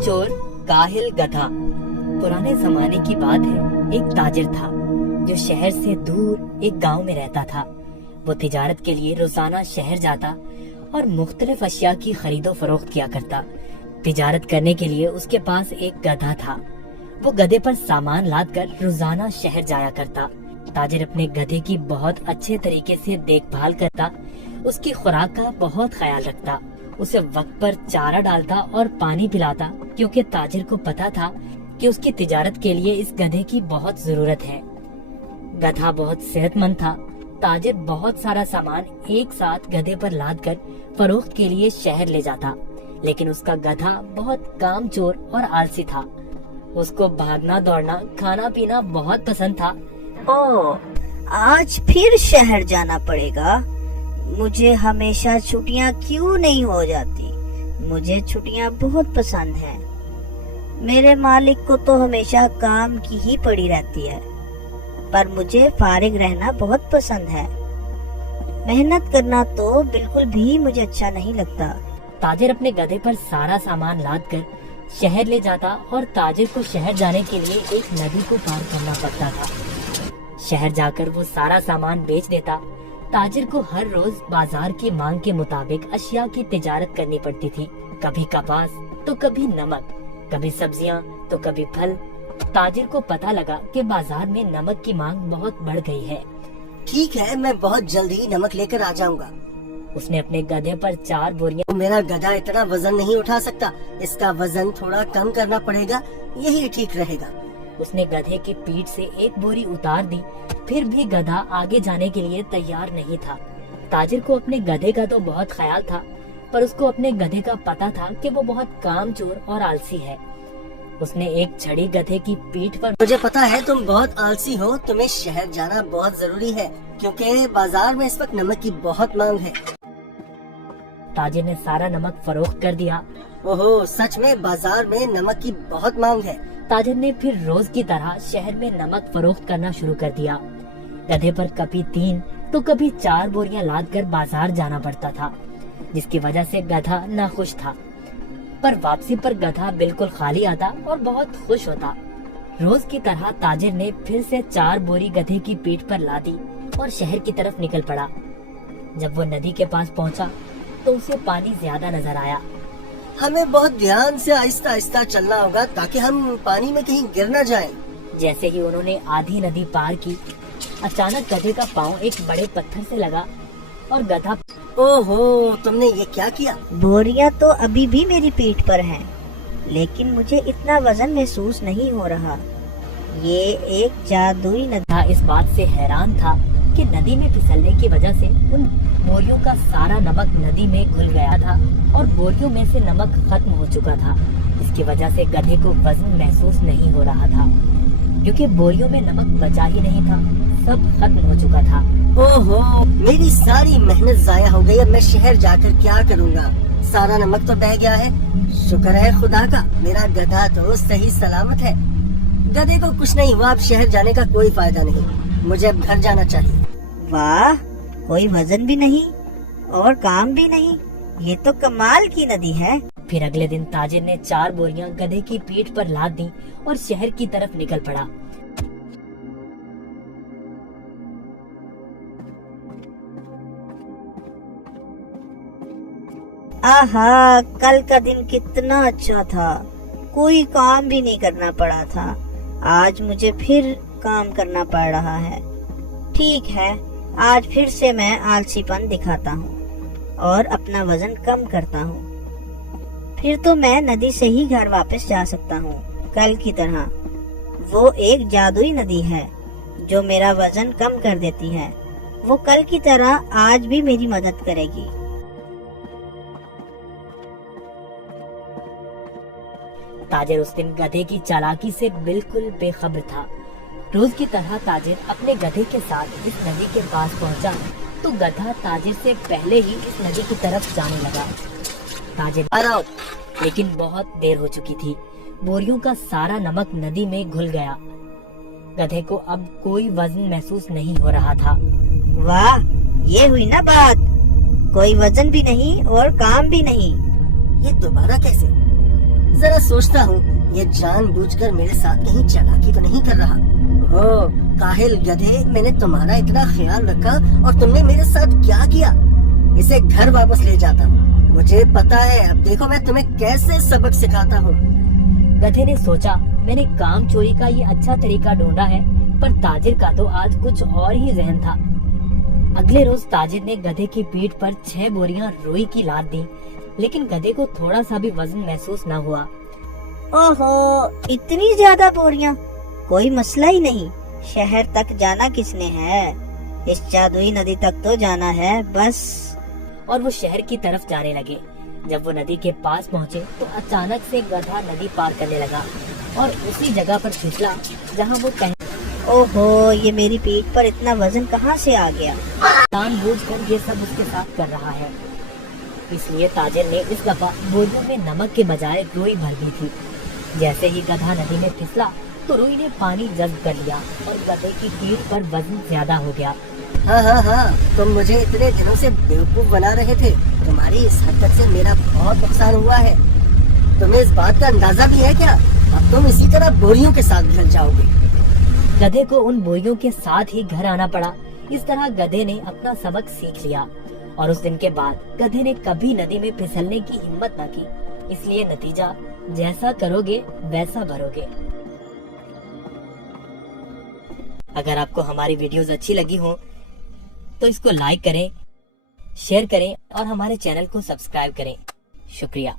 कामचोर काहिल गधा। पुराने जमाने की बात है, एक ताजिर था जो शहर से दूर एक गांव में रहता था। वो तिजारत के लिए रोजाना शहर जाता और मुख्तलिफ अशिया की खरीदो फरोख्त किया करता। तिजारत करने के लिए उसके पास एक गधा था। वो गधे पर सामान लाद कर रोजाना शहर जाया करता। ताजिर अपने गधे की बहुत अच्छे तरीके से देखभाल करता, उसकी खुराक का बहुत ख्याल रखता, उसे वक्त पर चारा डालता और पानी पिलाता, क्योंकि ताजिर को पता था कि उसकी तिजारत के लिए इस गधे की बहुत जरूरत है। गधा बहुत सेहतमंद था। ताजिर बहुत सारा सामान एक साथ गधे पर लाद कर फरोख्त के लिए शहर ले जाता, लेकिन उसका गधा बहुत कामचोर और आलसी था। उसको भागना दौड़ना खाना पीना बहुत पसंद था। ओह, आज फिर शहर जाना पड़ेगा। मुझे हमेशा छुट्टियां क्यों नहीं हो जाती? मुझे छुट्टियां बहुत पसंद हैं। मेरे मालिक को तो हमेशा काम की ही पड़ी रहती है, पर मुझे फारिग रहना बहुत पसंद है। मेहनत करना तो बिल्कुल भी मुझे अच्छा नहीं लगता। ताजिर अपने गधे पर सारा सामान लाद कर शहर ले जाता और ताजिर को शहर जाने के लिए एक नदी को पार करना पड़ता था। शहर जाकर वो सारा सामान बेच देता। ताजिर को हर रोज बाजार की मांग के मुताबिक अशिया की तिजारत करनी पड़ती थी। कभी कपास तो कभी नमक, कभी सब्जियां तो कभी फल। ताजिर को पता लगा कि बाजार में नमक की मांग बहुत बढ़ गई है। ठीक है, मैं बहुत जल्द ही नमक लेकर आ जाऊंगा। उसने अपने गधे पर 4 बोरियां। मेरा गधा इतना वजन नहीं उठा सकता, इसका वजन थोड़ा कम करना पड़ेगा, यही ठीक रहेगा। उसने गधे की पीठ से एक बोरी उतार दी, फिर भी गधा आगे जाने के लिए तैयार नहीं था। ताजिर को अपने गधे का तो बहुत ख्याल था, पर उसको अपने गधे का पता था कि वो बहुत कामचोर और आलसी है। उसने एक छड़ी गधे की पीठ पर। मुझे पता है तुम बहुत आलसी हो, तुम्हें शहर जाना बहुत जरूरी है, क्योंकि बाजार में इस वक्त नमक की बहुत मांग है। ताजिर ने सारा नमक फरोख्त कर दिया। ओहो, सच में बाजार में नमक की बहुत मांग है। ताजिर ने फिर रोज की तरह शहर में नमक फरोख्त करना शुरू कर दिया। गधे पर कभी 3 तो कभी 4 बोरियां लाद कर बाजार जाना पड़ता था, जिसकी वजह से गधा नाखुश था। पर वापसी पर गधा बिल्कुल खाली आता और बहुत खुश होता। रोज की तरह ताजिर ने फिर से 4 बोरी गधे की पीठ पर लादी और शहर की तरफ निकल पड़ा। जब वो नदी के पास पहुंचा तो उसे पानी ज्यादा नजर आया। हमें बहुत ध्यान से आहिस्ता आहिस्ता चलना होगा ताकि हम पानी में कहीं गिर न जाएं। जैसे ही उन्होंने आधी नदी पार की, अचानक गधे का पाँव एक बड़े पत्थर से लगा और गधा। ओहो, तुमने ये क्या किया? बोरियां तो अभी भी मेरी पीठ पर हैं, लेकिन मुझे इतना वजन महसूस नहीं हो रहा। ये एक जादुई गधा इस बात से हैरान था कि नदी में फिसलने की वजह से उन बोरियों का सारा नमक नदी में घुल गया था और बोरियों में से नमक खत्म हो चुका था। इसकी वजह से गधे को वजन महसूस नहीं हो रहा था, क्योंकि बोरियों में नमक बचा ही नहीं था, सब खत्म हो चुका था। ओहो, मेरी सारी मेहनत जाया हो गई। अब मैं शहर जाकर क्या करूँगा? सारा नमक तो बह गया है। शुक्र है खुदा का, मेरा गधा तो सही सलामत है। गधे को कुछ नहीं हुआ। अब शहर जाने का कोई फायदा नहीं, मुझे अब घर जाना चाहिए। वाह, कोई वजन भी नहीं और काम भी नहीं, ये तो कमाल की नदी है। फिर अगले दिन ताजिर ने 4 बोरियां गधे की पीठ पर लाद दी और शहर की तरफ निकल पड़ा। आहा, कल का दिन कितना अच्छा था, कोई काम भी नहीं करना पड़ा था। आज मुझे फिर काम करना पड़ रहा है। ठीक है, आज फिर से मैं आलसीपन दिखाता हूँ और अपना वजन कम करता हूँ। फिर तो मैं नदी से ही घर वापस जा सकता हूँ, कल की तरह। वो एक जादुई नदी है जो मेरा वजन कम कर देती है। वो कल की तरह आज भी मेरी मदद करेगी। ताजिर उस दिन गधे की चालाकी से बिल्कुल बेखबर था। रोज की तरह ताजिर अपने गधे के साथ इस नदी के पास पहुंचा तो गधा ताजिर से पहले ही इस नदी की तरफ जाने लगा। ताजिर लेकिन बहुत देर हो चुकी थी। बोरियों का सारा नमक नदी में घुल गया। गधे को अब कोई वजन महसूस नहीं हो रहा था। वाह, ये हुई ना बात, कोई वजन भी नहीं और काम भी नहीं। ये दोबारा कैसे? जरा सोचता हूँ ये जानबूझकर मेरे साथ कहीं चालाकी तो नहीं कर रहा। ओ काहिल गधे, मैंने तुम्हारा इतना ख्याल रखा और तुमने मेरे साथ क्या किया। इसे घर वापस ले जाता हूँ, मुझे पता है। अब देखो मैं तुम्हें कैसे सबक सिखाता हूँ। गधे ने सोचा, मैंने काम चोरी का ये अच्छा तरीका ढूंढा है, पर ताजिर का तो आज कुछ और ही जहन था। अगले रोज ताजिर ने गधे की पीठ पर 6 बोरियां रुई की लाद दी, लेकिन गधे को थोड़ा सा भी वजन महसूस न हुआ। ओहो, इतनी ज्यादा बोरियां? कोई मसला ही नहीं। शहर तक जाना किसने है? इस जादुई नदी तक तो जाना है बस। और वो शहर की तरफ जाने लगे। जब वो नदी के पास पहुँचे तो अचानक से गधा नदी पार करने लगा और उसी जगह पर फिसला जहाँ वो ओहो, ये मेरी पीठ पर इतना वजन कहाँ से आ गया? जानबूझकर ये सब उसके साथ कर रहा है। इसलिए ताजिर ने इस दफा बोरियों में नमक के बजाय रुई भर दी थी। जैसे ही गधा नदी में फिसला तो रुई ने पानी जब्त कर लिया और गधे की पीठ पर वजन ज्यादा हो गया। हाँ, तुम मुझे इतने दिनों से बेवकूफ बना रहे थे। तुम्हारी इस हरकत से मेरा बहुत नुकसान हुआ है। तुम्हें इस बात का अंदाजा भी है क्या? अब तुम इसी तरह बोरियों के साथ घिल जाओगे। गधे को उन बोरियों के साथ ही घर आना पड़ा। इस तरह गधे ने अपना सबक सीख लिया और उस दिन के बाद गधे ने कभी नदी में फिसलने की हिम्मत न की। इसलिए नतीजा जैसा करोगे वैसा भरोगे। अगर आपको हमारी वीडियोस अच्छी लगी हो तो इसको लाइक करें, शेयर करें और हमारे चैनल को सब्सक्राइब करें। शुक्रिया।